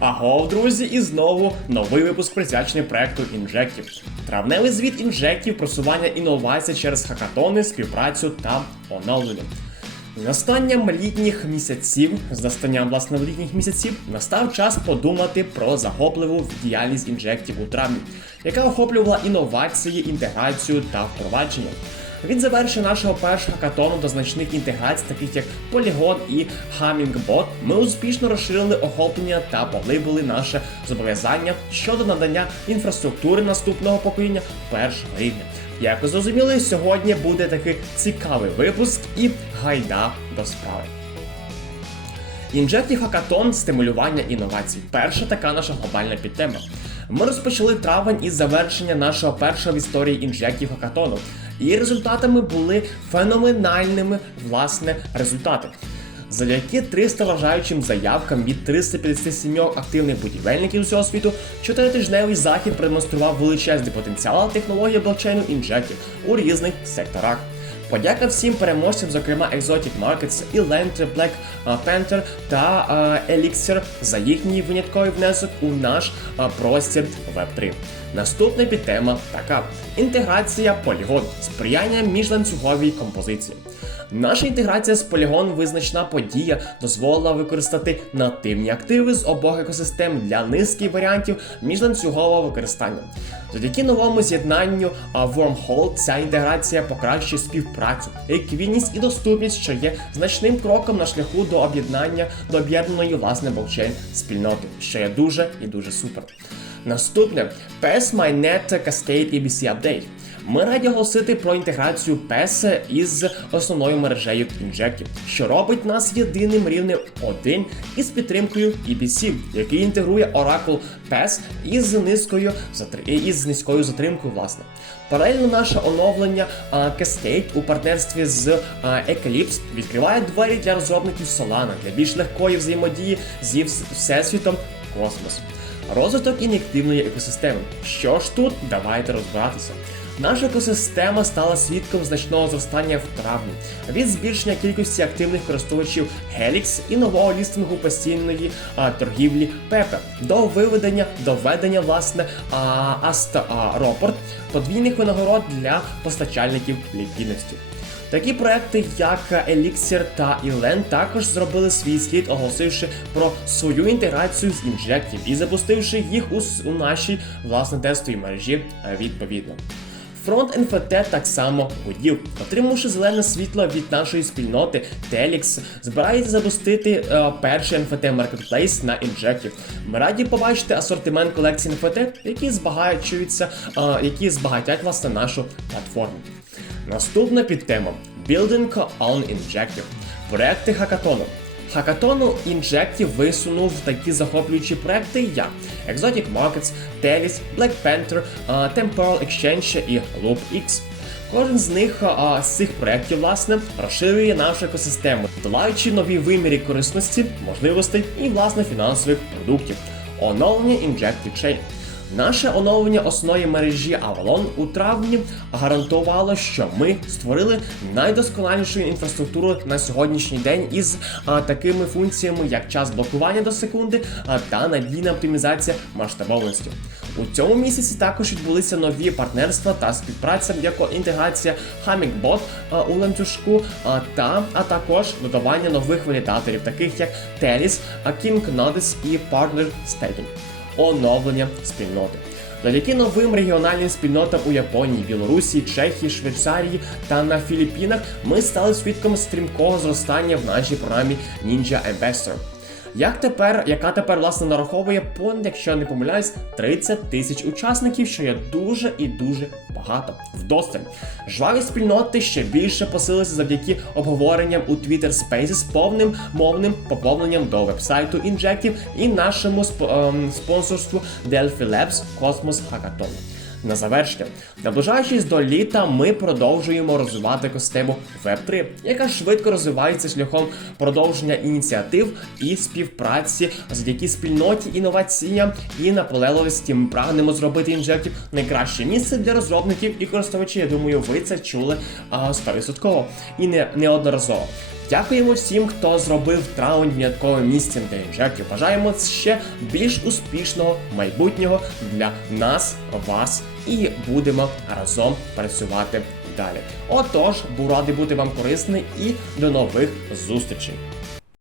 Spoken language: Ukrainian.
Агов, друзі, і знову новий випуск присвячений проекту інжектів. Травневий звіт інжектів, просування інновацій через хакатони, співпрацю та оновлення. З настанням літніх місяців, з настанням власне літніх місяців, настав час подумати про захопливу діяльність інжектів у травні, яка охоплювала інновації, інтеграцію та впровадження. Від завершення нашого першого хакатону до значних інтеграцій, таких як Polygon і Hummingbot, ми успішно розширили охоплення та поглибили наше зобов'язання щодо надання інфраструктури наступного покоління першого рівня. Як ви зрозуміли, сьогодні буде такий цікавий випуск і гайда до справи. Інжектів Хакатон стимулювання інновацій. Перша така наша глобальна підтема. Ми розпочали травень із завершення нашого першого в історії інжектів Хакатону. І результатами були феноменальними власне результати. Завдяки 300 вражаючим заявкам від 357 активних будівельників усього світу, чотиритижневий захід продемонстрував величезний потенціал технології блокчейну інжектів у різних секторах. Подяка всім переможцям, зокрема Exotic Markets, Elantra, Black Panther та Elixir за їхній винятковий внесок у наш простір Web3. Наступна підтема така: інтеграція полігон, сприяння міжланцюговій композиції. Наша інтеграція з Polygon визначна подія дозволила використати нативні активи з обох екосистем для низки варіантів міжланцюгового використання. Завдяки новому з'єднанню Wormhole ця інтеграція покращує співпрацю, ліквідність і доступність, що є значним кроком на шляху до об'єднання до об'єднаної власне блокчейн спільноти, що є дуже і дуже супер. Наступне PES MyNet Cascade EBC Update. Ми раді оголосити про інтеграцію PES із основною мережею інжектів, що робить нас єдиним рівнем 1 із підтримкою EBC, який інтегрує Oracle PES із низькою із низькою затримкою. Власне, паралельно наше оновлення Cascade у партнерстві з Eclipse відкриває двері для розробників Solana для більш легкої взаємодії зі всесвітом космосу. Розвиток ін'єктивної екосистеми. Що ж тут? Давайте розбиратися. Наша екосистема стала свідком значного зростання в травні від збільшення кількості активних користувачів Helix і нового лістингу постійної а, торгівлі Pepe до виведення до введення власне Аста Ропорт подвійних винагород для постачальників ліквідності. Такі проекти, як Elixir та Elen, також зробили свій слід, оголосивши про свою інтеграцію з інжектів і запустивши їх у, у нашій власне тестовій мережі відповідно. Фронт НФТ так само гудів, отримавши зелене світло від нашої спільноти, Telix збирається запустити е, перший NFT Marketplace на інжектів. Ми раді побачити асортимент колекції NFT, які збагачуються, е, які збагатять власне нашу платформу. Наступна підтема Building on Injective. Проекти хакатону. Хакатону інжектів висунув такі захоплюючі проекти, як Exotic Markets, Tevis, Black Panther, Temporal Exchange і LoopX. Кожен з них а, з цих проєктів, власне, розширює нашу екосистему, долаючи нові виміри корисності, можливостей і власне фінансових продуктів. Оновлення Injective Chain. Наше оновлення основної мережі Avalon у травні гарантувало, що ми створили найдосконалішу інфраструктуру на сьогоднішній день із а, такими функціями, як час блокування до секунди а, та надійна оптимізація масштабованості. У цьому місяці також відбулися нові партнерства та співпраця, як інтеграція Hummingbot а, у ланцюжку а, та а також додавання нових валідаторів, таких як Telis, King Nodis і Partner Staking оновлення спільноти. Завдяки новим регіональним спільнотам у Японії, Білорусі, Чехії, Швейцарії та на Філіппінах ми стали свідком стрімкого зростання в нашій програмі Ninja Ambassador. Як тепер, яка тепер власне нараховує понад, якщо не помиляюсь, 30 тисяч учасників, що є дуже і дуже багато. Вдосталь. Жваві спільноти ще більше посилилися завдяки обговоренням у Twitter Spaces з повним мовним поповненням до вебсайту інжектів і нашому сп ем, спонсорству Delphi Labs Cosmos Hackathon. На завершення, наближаючись до літа, ми продовжуємо розвивати екосистему Web3, яка швидко розвивається шляхом продовження ініціатив і співпраці завдяки спільноті інноваціям і наполегливості. Ми прагнемо зробити інжектів найкраще місце для розробників і користувачів. Я думаю, ви це чули а, 100% і не неодноразово. Дякуємо всім, хто зробив травень винятковим місцем для інжектів. Бажаємо ще більш успішного майбутнього для нас, вас, і будемо разом працювати далі. Отож, був радий бути вам корисний і до нових зустрічей.